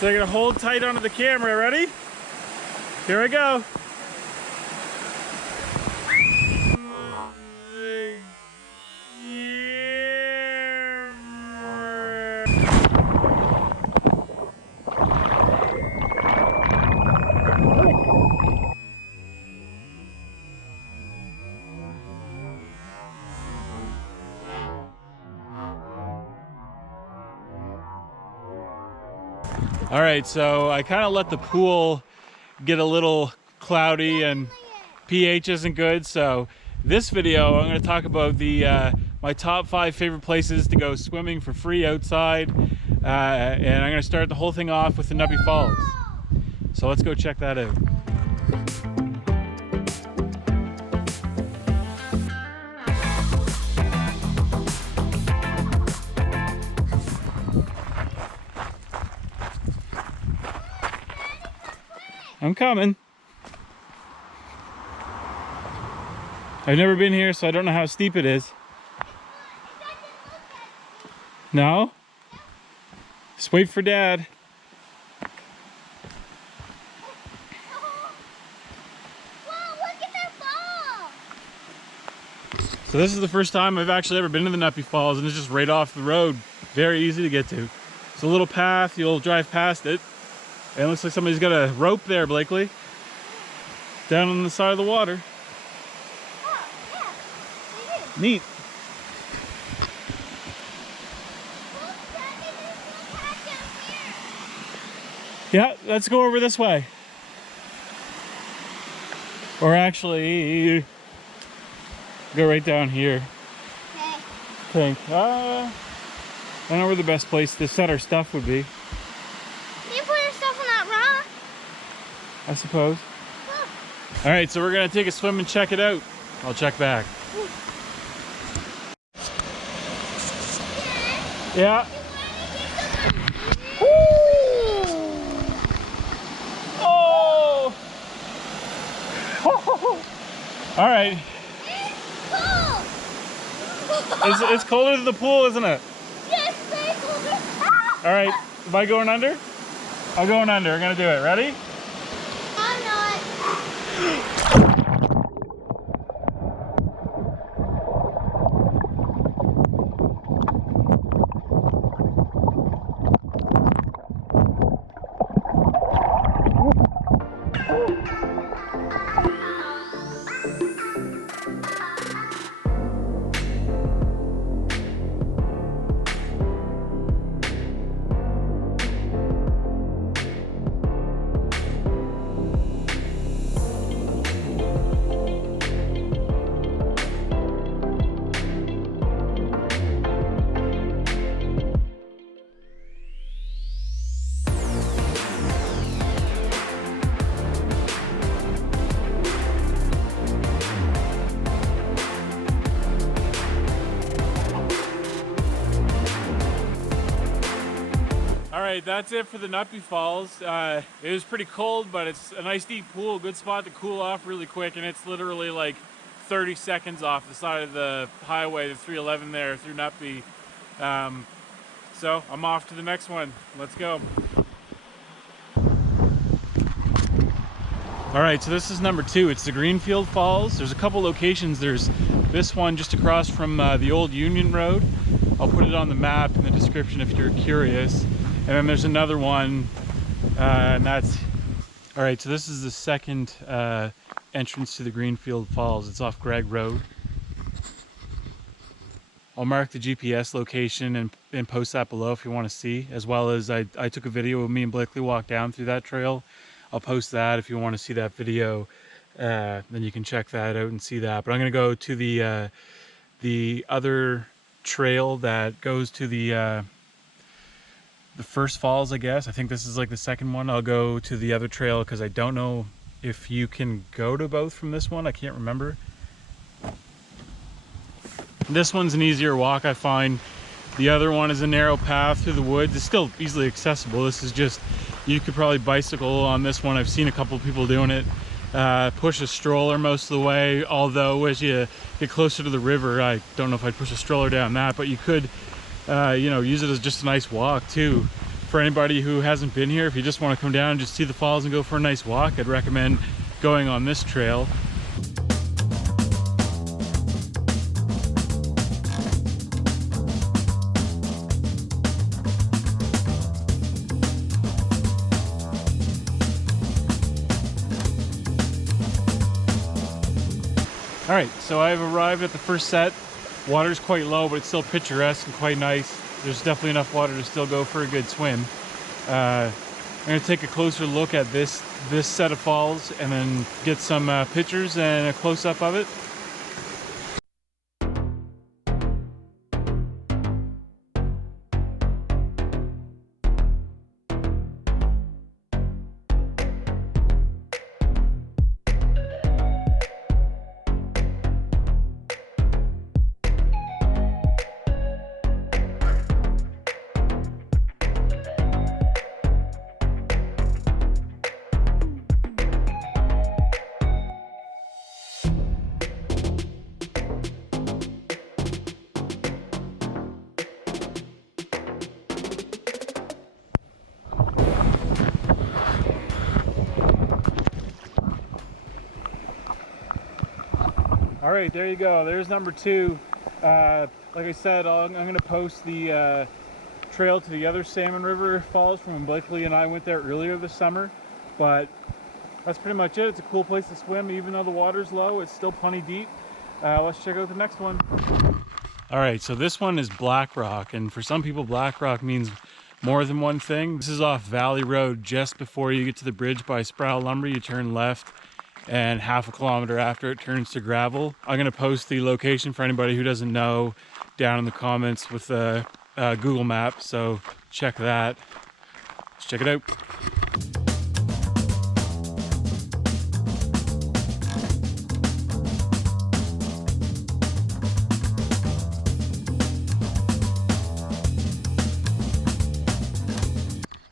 So you're gonna hold tight onto the camera. Ready? Here we go. All right, so I kind of let the pool get a little cloudy and pH isn't good. So this video, I'm going to talk about the my top 5 favorite places to go swimming for free outside. And I'm going to start the whole thing off with the Nuttby Falls. So let's go check that out. I'm coming. I've never been here, so I don't know how steep it is. No? Just wait for Dad. Whoa, look at that ball! So this is the first time I've actually ever been to the Nuttby Falls, and it's just right off the road. Very easy to get to. It's a little path, you'll drive past it. And it looks like somebody's got a rope there, Blakely. Down on the side of the water. Oh, yeah, it is. Neat. Look, Daddy, there's no path down here. Yeah, let's go over this way. Or actually, go right down here. Okay. I think. I don't know where the best place to set our stuff would be. You put your stuff on that rock? I suppose. Look. All right, so we're gonna take a swim and check it out. I'll check back. Yeah. Oh! All right. It's cold. It's colder than the pool, isn't it? Yes, it's colder. All right. Am I going under? I'm going under. I'm gonna do it. Ready? I'm not. Alright, that's it for the Nuttby Falls. It was pretty cold, but it's a nice deep pool, good spot to cool off really quick, and it's literally like 30 seconds off the side of the highway, the 311 there through Nuttby. So I'm off to the next one. Let's go. Alright, so this is number 2. It's the Greenfield Falls. There's a couple locations. There's this one just across from the old Union Road. I'll put it on the map in the description if you're curious. And then there's another one, and that's... Alright, so this is the second entrance to the Greenfield Falls. It's off Gregg Road. I'll mark the GPS location and post that below if you want to see, as well as I took a video of me and Blakely walk down through that trail. I'll post that if you want to see that video, then you can check that out and see that. But I'm going to go to the other trail that goes to the first falls, I guess. I think this is like the second one. I'll go to the other trail because I don't know if you can go to both from this one. I can't remember. This one's an easier walk, I find. The other one is a narrow path through the woods. It's still easily accessible. This is just, you could probably bicycle on this one. I've seen a couple of people doing it. Push a stroller most of the way, although as you get closer to the river, I don't know if I'd push a stroller down that, but you could you know, use it as just a nice walk too For anybody who hasn't been here, if you just want to come down and just see the falls and go for a nice walk, I'd recommend going on this trail. All right, so I've arrived at the first set. Water's quite low, but it's still picturesque and quite nice. There's definitely enough water to still go for a good swim. I'm gonna take a closer look at this set of falls and then get some pictures and a close-up of it. All right, there you go. There's number 2. Like I said, I'm going to post the trail to the other Salmon River Falls from when Blakely and I went there earlier this summer. But that's pretty much it. It's a cool place to swim. Even though the water's low, it's still plenty deep. Let's check out the next one. All right, so this one is Blackrock. And for some people, Blackrock means more than one thing. This is off Valley Road. Just before you get to the bridge by Sproul Lumber, you turn left. And half a kilometer after, it turns to gravel. I'm gonna post the location for anybody who doesn't know down in the comments with the Google map, so check that. Let's check it out.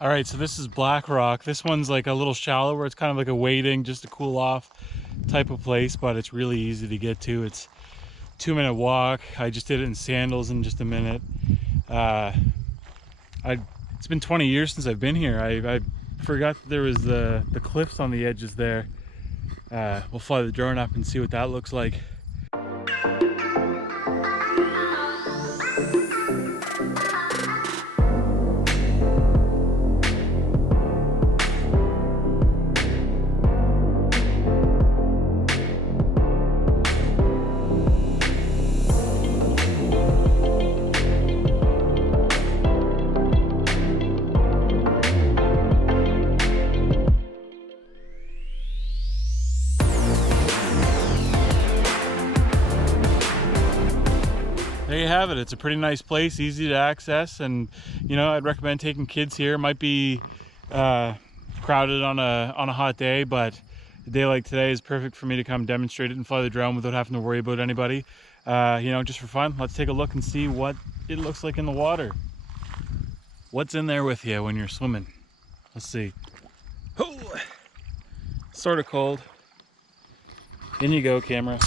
All right, so this is Blackrock. This one's like a little shallow where it's kind of like a wading, just a cool off type of place, but it's really easy to get to. It's a 2-minute walk. I just did it in sandals in just a minute. It's been 20 years since I've been here. I forgot that there was the cliffs on the edges there. We'll fly the drone up and see what that looks like. There you have it. It's a pretty nice place, easy to access, and you know, I'd recommend taking kids here. It might be crowded on a hot day, but a day like today is perfect for me to come demonstrate it and fly the drone without having to worry about anybody. You know, just for fun. Let's take a look and see what it looks like in the water. What's in there with you when you're swimming? Let's see. Oh, sort of cold. In you go, camera.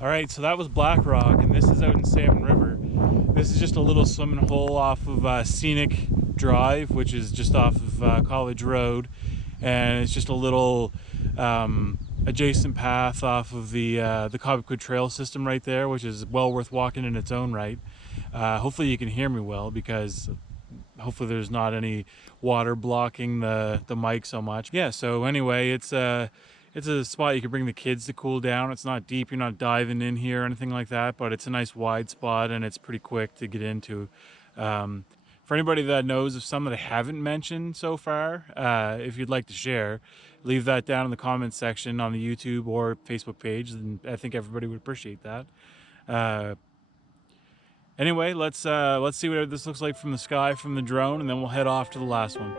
All right, so that was Blackrock, and this is out in Salmon River. This is just a little swimming hole off of Scenic Drive, which is just off of College Road, and it's just a little adjacent path off of the Cobequid Trail system right there, which is well worth walking in its own right. Hopefully you can hear me well, because hopefully there's not any water blocking the mic so much. Yeah, so anyway, it's a spot you can bring the kids to cool down. It's not deep, you're not diving in here or anything like that, but it's a nice wide spot and it's pretty quick to get into. For anybody that knows of some that I haven't mentioned so far, if you'd like to share, leave that down in the comments section on the YouTube or Facebook page, and I think everybody would appreciate that. Anyway, let's see what this looks like from the sky from the drone, and then we'll head off to the last one.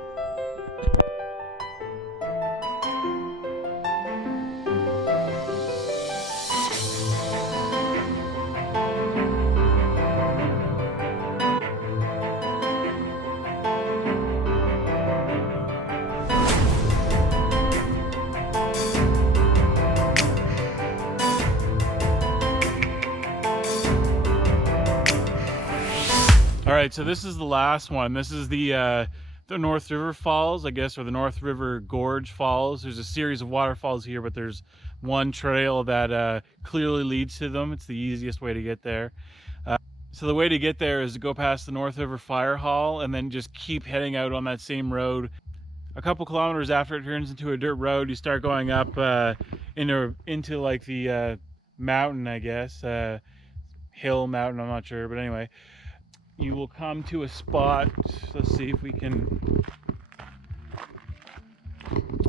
All right, so this is the last one. This is the North River Falls, I guess, or the North River Gorge Falls. There's a series of waterfalls here, but there's one trail that clearly leads to them. It's the easiest way to get there. So the way to get there is to go past the North River Fire Hall and then just keep heading out on that same road. A couple kilometers after it turns into a dirt road, you start going up into like the mountain, I guess. Hill, mountain, I'm not sure, but anyway. You will come to a spot. Let's see if we can.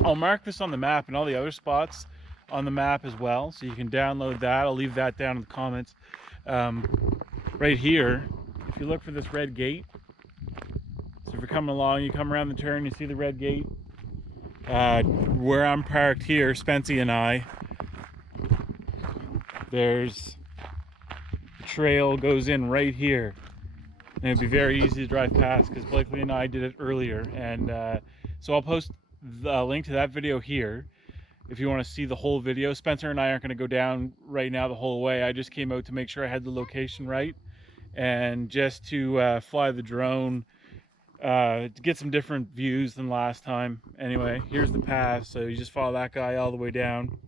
I'll mark this on the map and all the other spots on the map as well, so you can download that. I'll leave that down in the comments. Right here, if you look for this red gate, so if you're coming along, you come around the turn, you see the red gate. Where I'm parked here, Spency and I, there's a trail goes in right here. And it'd be very easy to drive past because Blakely and I did it earlier. And so I'll post the link to that video here if you want to see the whole video. Spencer and I aren't going to go down right now the whole way. I just came out to make sure I had the location right and just to fly the drone to get some different views than last time. Anyway, here's the path, so you just follow that guy all the way down.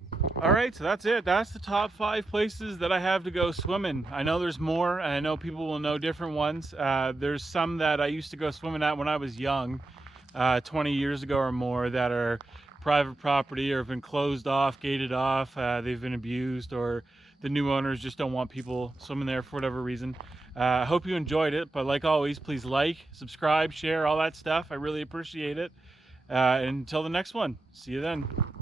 All right, so that's it. That's the top 5 places that I have to go swimming. I know there's more, and I know people will know different ones. There's some that I used to go swimming at when I was young, 20 years ago or more, that are private property or have been closed off, gated off, they've been abused, or the new owners just don't want people swimming there for whatever reason. I hope you enjoyed it, but like always, please like, subscribe, share, all that stuff. I really appreciate it. And until the next one, see you then.